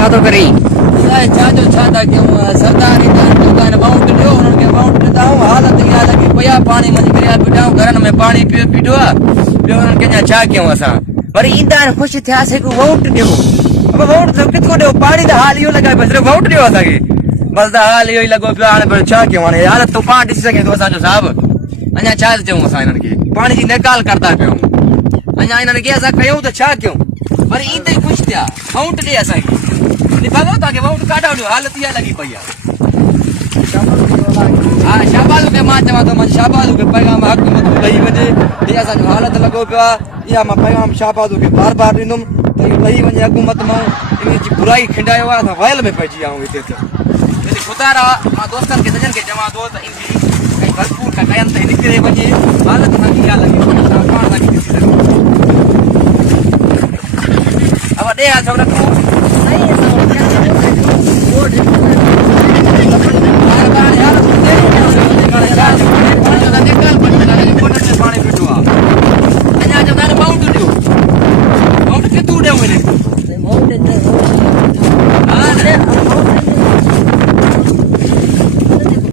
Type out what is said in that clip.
छा तो करी छाजो छाता क्यों सरदार दुकान बाउंड ॾियो उन्हनि खे बाउंड ॾिनऊं हालत इहा लॻी पई आहे पाणी मञी करे बीठाऊं घरनि में पाणी पीठो आहे ॿियो उन्हनि खे छा कयूं असां वरी ईंदा आहिनि ख़ुशि थियासीं हिकु वोट ॾियो अब वोट किथां ॾियो पाणी त हाल इहो लॻाए पियो सिर्फ़ु वोट ॾियो असांखे बसि त हाल इहो ई लॻो पियो हाणे पर छा कयूं हाणे हालत तूं पाण ॾिसी सघे थो असांजो साहिबु अञा छा चऊं असां हिननि खे पाणी जी निकाल करदा पियूं अञा हिननि खे असां कयूं त छा कयूं वरी ईंदे ई ख़ुशि थिया वोट ॾे असांखे भॻो तव्हांखे वोट काढो ॾियो हालत इहा लॻी पई आहे हा शाहबाज़ खे मां चवां थो शाहबाज़ खे पैगाम हक़ मत ॾेई वञे हीअ असांजो हालत लॻो पियो आहे इहा मां पैगाम शाहबाज़ खे बार बार ॾींदुमि त इहो ॾेई वञे हुकूमत मां इन जी बुराई खिंडायो आहे असां वयल में पइजी विया आहियूं हिते त हिते ख़ुदा मां दोस्तनि खे सॼनि खे चवां थो त इन जी कई भरपूर कयनि त निकिरे वञे हालत असांजी इहा लॻी पाण असांखे ॾिसी सघूं अब ॾे असां रखूं